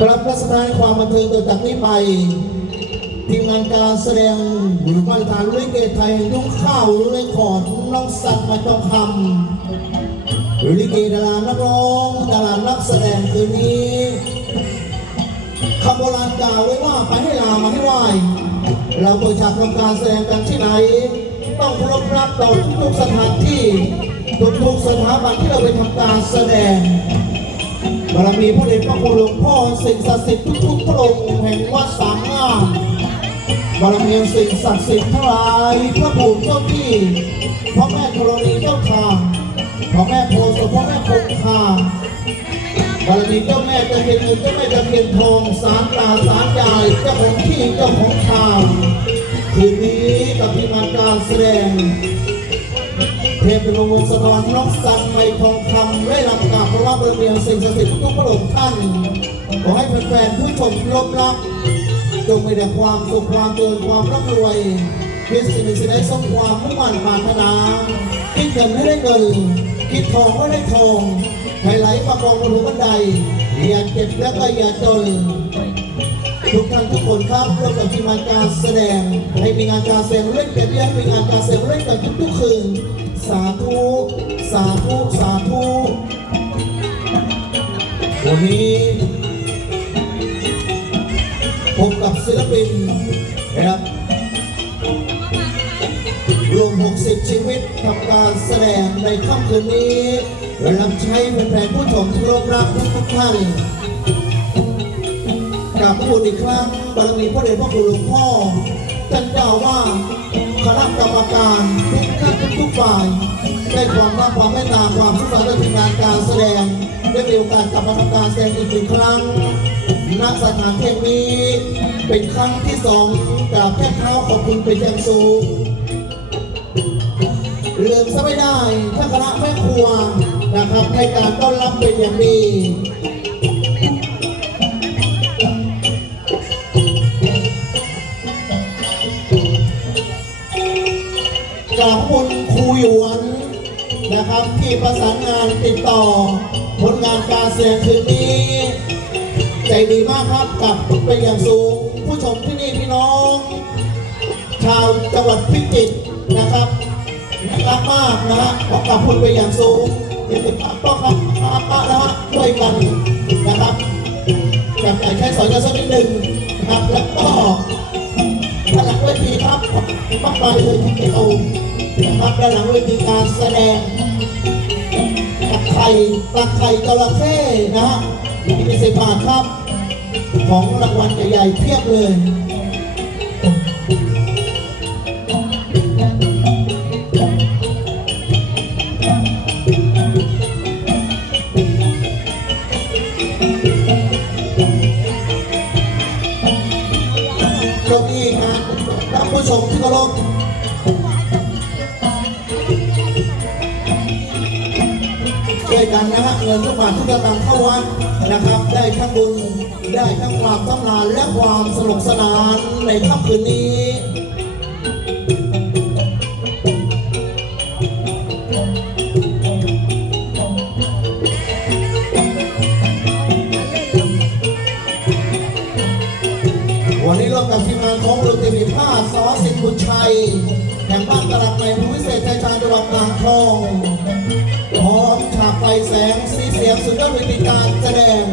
กลับมาสถานความบันเทิงต่อจากนี้ไป ทีมงานการแสดงบุรุษมาตรฐานลิเกไทยยุ่งข้าวเลคอร์ดน้องสัตว์มาจองคำลิเกดารานักร้องดารานักแสดงคืนนี้คำโบราณกล่าวไว้ว่าไปให้ลามาให้ไหวเราเปิดฉากทำการแสดงกันที่ไหน ต้องเคารพรักต่อทุกสถานที่ทุกสถาบันที่เราไปทำการแสดง บารมีพระเดชพระคุณหลวงพ่อสิ่งศักดิ์สิทธิ์ทุกๆพระองค์แห่งวัดสามงามบารมีสิ่งศักดิ์สิทธิ์ทั้งหลายพระปู่เจ้าที่พระแม่ธรณีเจ้าทางพระแม่โพธิ์พระแม่คงคาบารมีเจ้าแม่ตะเคียนเงินเจ้าแม่ตะเคียนทองสารตาสารยายเจ้าของที่เจ้าของทางคืนนี้กับทีมงานการแสดงเทพเป็นวงศ์สะท้อนน้องสันไม่ทอง กราบพระว่าสิ่งศักดิ์สิทธิ์ทุกพระองค์ท่านขอให้แฟนๆผู้ชมที่รบรักจงมีแต่ความสุขความเจริญความร่ำรวยคิดสิ่งสิ่งใดสมความมุ่งมั่นปรารถนาคิดเงินให้ได้เงินคิดทองให้ได้ทองให้ไหลประกองบนหัวบันไดอย่าเจ็บและก็อย่าจนทุกท่านทุกคนครับร่วมกับทีมงานการแสดง ให้มีงานการแสดงเล่นกันเยอะมีงานการแสดงเล่นกันทุกๆคืนสาธุสาธุสา นี้พบกับศิลปินนะครับรวม 60 ชีวิตทำการแสดงในค่ำคืนนี้รับใช้แฟนๆผู้ชมที่เคารพรักทุกท่านกราบขอบคุณอีกครั้งบารมีพระเดชพระคุณหลวงพ่อท่านเจ้าว่าคณะกรรมการทุกท่านทุกฝ่าย ได้ความรักความเมตตาความสุขสันต์ในทีมงานการแสดงได้มีโอกาสกลับมาทำการแสดงอีกหนึ่งครั้งณสถานที่นี้ เป็นครั้งที่สองกราบแค่เท้าขอบคุณเป็นอย่างสูงเลืมซะไม่ได้ถ้าคณะแม่ครัวนะครับในการต้อนรับเป็นอย่างดีกราบขอบคุณครูหยวน นะครับที่ประสานงานติดต่อ ผลงานการแสดงคืนนี้ ใจดีมากครับกับเป็นอย่างสูง ผู้ชมที่นี่พี่น้อง ชาวจังหวัดพิจิตรนะครับรักมากนะฮะขอกราบคุณเป็นอย่างสูงต้องครับป้านะฮะช่วยกันนะครับแบบไหนใช้สอยกันสักนิดหนึ่งนะครับแล้วก็ด้าหลังเวทีครับมากมายเลยที่เกี่ยว นะครับด้านหลังเวทีการแสดงตะไคร่ตะไคร่จระเข้นะฮะมีเป็นสิบบาทครับ ของรางวัลใหญ่ๆเพียบเลยเก้าอี้ครับท่านผู้ชมที่เคารพ วยกันนะฮะเงินทุกบาททุกสตางค์เข้าวัดนะครับ ได้ทั้งบุญได้ทั้งความสำราญและความสนุกสนานในค่ำคืนนี้วันนี้เรากับทีมงานของดนตรีผ้าซอสิทธิ์บุญชัยแห่งบ้านตลาดในภูวิเศษชัยชาญจังหวัดอ่างทอง พร้อมฉากไฟแสงสีเสียงสุดยอดวิธีการแสดง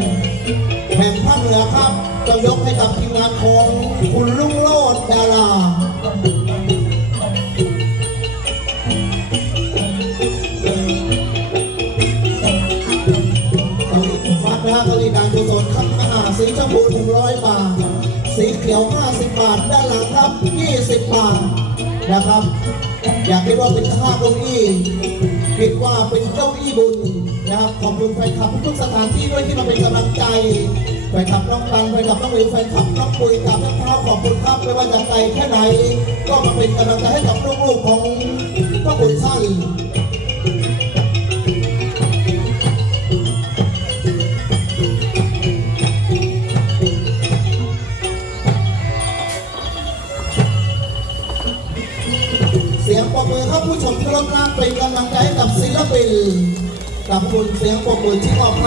แห่งภาคเหนือครับต้องยกให้กับทีมงานของคุณลุงโลดดาราวัดนะฮะกรีการกุศลข้างหน้าสีชมพูหนึ่งร้อยบาท สีเขียว50บาท ด้านหลังครับ20บาทนะครับ อยากคิดว่าเป็นค่าเก้าอี้ คิดว่าเป็นเก้าอี้บุญนะครับขอบคุณแฟนคลับทุกสถานที่ด้วยที่มาเป็นกำลังใจแฟนคลับน้องตันแฟนคลับน้องหลิวแฟนคลับน้องปุยกับท่านเท้าขอบคุณครับไม่ว่าจะไกลแค่ไหน ก็มาเป็นกำลังใจให้กับลูกๆของพระคุณท่าน มือครับผู้ชมที่รักเป็นกำลังใจกับศิลปินกับคุณเสียงปรบมือที่ออก